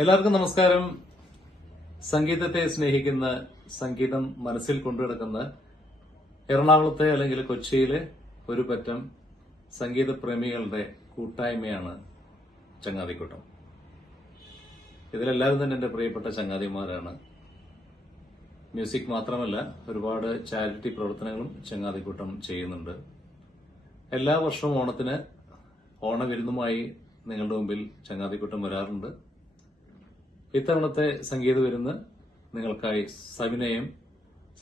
എല്ലാവർക്കും നമസ്കാരം. സംഗീതത്തെ സ്നേഹിക്കുന്ന, സംഗീതം മനസ്സിൽ കൊണ്ടുനടക്കുന്ന എറണാകുളത്തെ അല്ലെങ്കിൽ കൊച്ചിയിലെ ഒരു പറ്റം സംഗീത പ്രേമികളുടെ കൂട്ടായ്മയാണ് ചങ്ങാതിക്കൂട്ടം. ഇതിലെല്ലാവരും തന്നെ എന്റെ പ്രിയപ്പെട്ട ചങ്ങാതിമാരാണ്. മ്യൂസിക് മാത്രമല്ല, ഒരുപാട് ചാരിറ്റി പ്രവർത്തനങ്ങളും ചങ്ങാതിക്കൂട്ടം ചെയ്യുന്നുണ്ട്. എല്ലാ വർഷവും ഓണത്തിന് ഓണവിരുന്നുമായി നിങ്ങളുടെ മുമ്പിൽ ചങ്ങാതിക്കൂട്ടം വരാറുണ്ട്. ഇത്തവണത്തെ സംഗീത വിരുന്ന് നിങ്ങൾക്കായി സവിനയം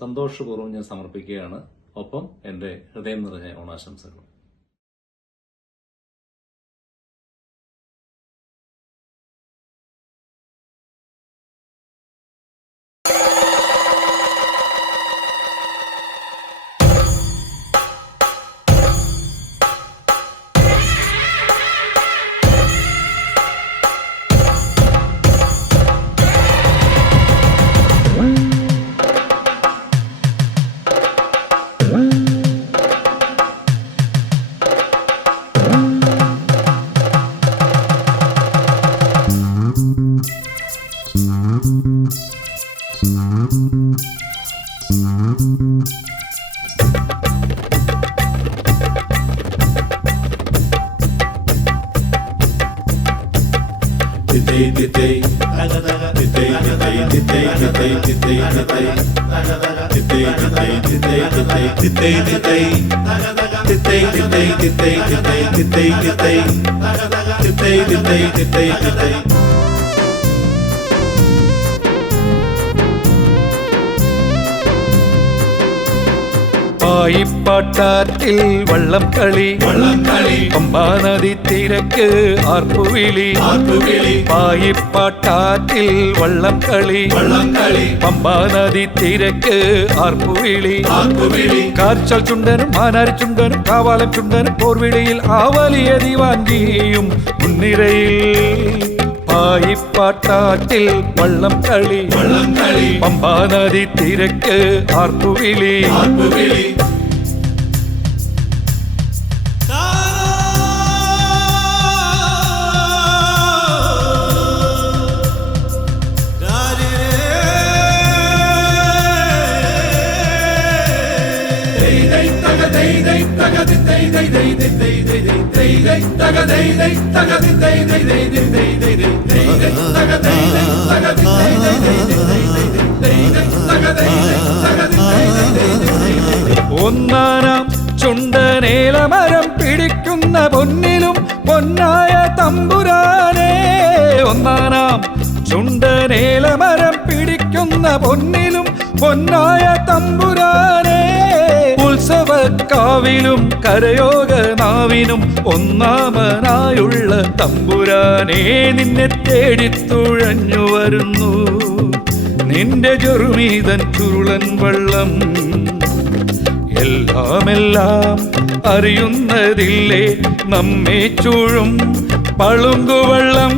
സന്തോഷപൂർവ്വം ഞാൻ സമർപ്പിക്കുകയാണ്. ഒപ്പം എന്റെ ഹൃദയം നിറഞ്ഞ ഓണാശംസകൾ. പായിപ്പാട്ടാറ്റിൽ വള്ളം കളി പമ്പാ നദി തിരക്ക് ആർപ്പുവിളി പായിപ്പാട്ടാറ്റിൽ വള്ളം കളി പമ്പാ നദി തിരക്ക് ആർപ്പുവിളി കാർച്ചൽ ചുണ്ടനും മാനാരി ചുണ്ടനും കാവാലം ചുണ്ടനും പോർവിളിയിൽ ആ വലിയ ദിവാൻജിയും മുൻനിരയിൽ. പായിപ്പാട്ടാറ്റിൽ വള്ളം കളി പമ്പാ നദി തിരക്ക് ആർപ്പുവിളി. ഒന്നാനാം ചുണ്ടനേലമരം പിടിക്കുന്ന പൊന്നിലും പൊന്നായ തമ്പുരാനേ. ഒന്നാനാം ചുണ്ടനേലമരം പിടിക്കുന്ന പൊന്നിലും പൊന്നായ തമ്പുരാനേ. ഉത്സവക്കാവിലും കരയോഗ നാവിനും ഒന്നാമനായുള്ള തമ്പുരാനേ, നിന്നെ തേടിത്തുഴഞ്ഞു വരുന്നു നിന്റെ ചെറുമീതൻ ചുരുളൻ വള്ളം. എല്ലാം അറിയുന്നതില്ലേ നമ്മെ ചൂഴും പളുങ്കുവള്ളം.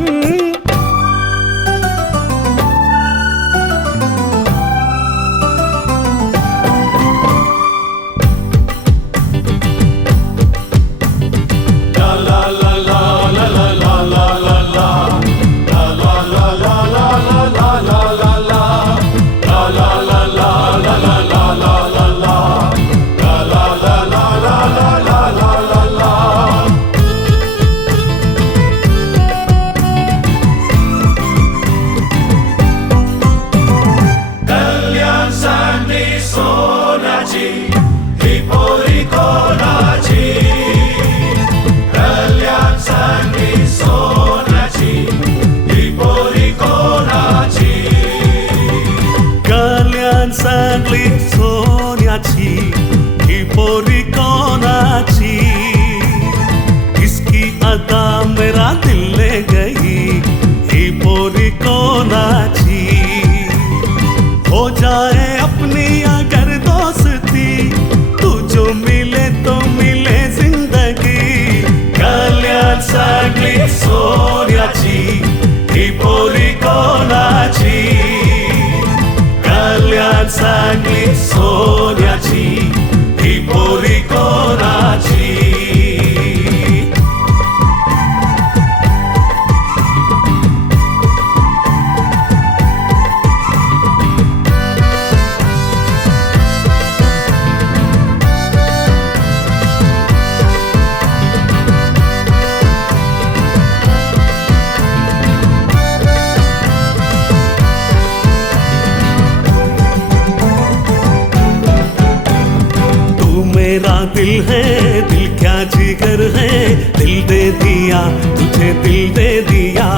दिल है, दिल क्या जिगर है, दिल दे दिया तुझे, दिल दे दिया,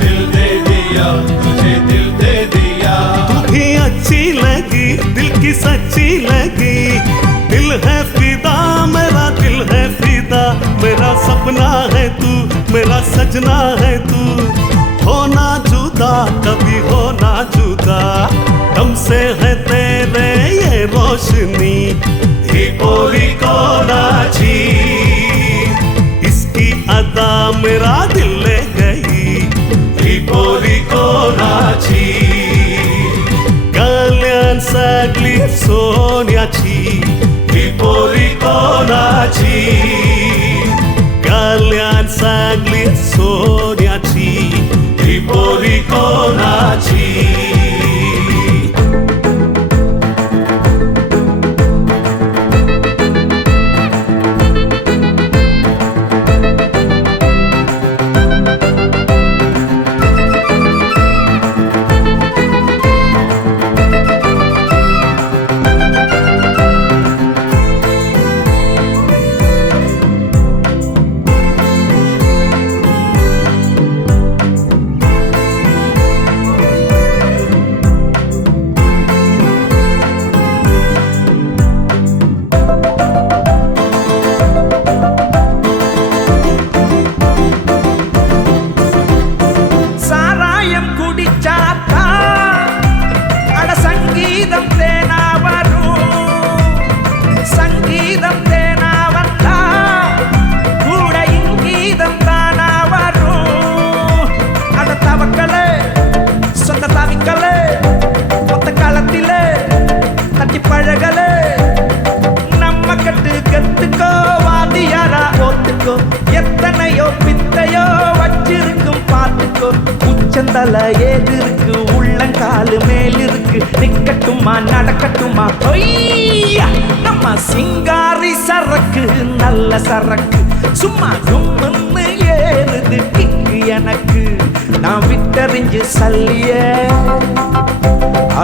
दिल दे दिया तुझे, दिल दे दिया। तू भी अच्छी लगी, दिल की सच्ची लगी, दिल है फिदा, मेरा दिल है फिदा, मेरा सपना है तू, मेरा सजना है तू, होना जुदा कभी होना जुदा, दम से है तेरे ये रोशनी, हिपोलिको नाची, इसकी अदा मेरा दिल ले गई, हिपोलिको नाची, गल्यांसागली सोन्याची, हिपोलिको नाची, गल्यांसागली सोन्याची, हिपोलिको नाची. எத்தனையோ பித்தையோ வச்சிருக்கும் பார்த்துக்கோ, உச்சந்தல ஏது இருக்கு, உள்ளங்காலு மேல் இருக்கு, நிக்கட்டுமா நடக்கட்டுமா பொய்யா, நம்ம சிங்காரி சரக்கு நல்ல சரக்கு, சும்மா கும்முன்னு ஏறுது கிக்கு எனக்கு, நான் விட்டறிஞ்சு சல்லிய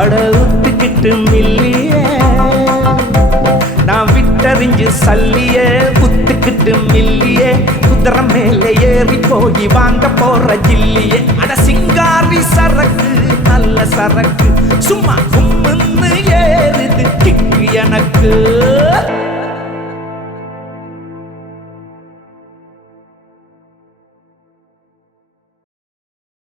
அட ஊத்துக்கிட்டு மில்லிய, நான் விட்டறிஞ்சு சல்லிய குத்துக்கிட்டு மில்லியே, குதிரை மேலே ஏறி போய் வாங்க போற ஜில்லியே, அட சிங்காரி சரக்கு நல்ல சரக்கு, சும்மா கும்முன்னு ஏறுது கிக்கு எனக்கு.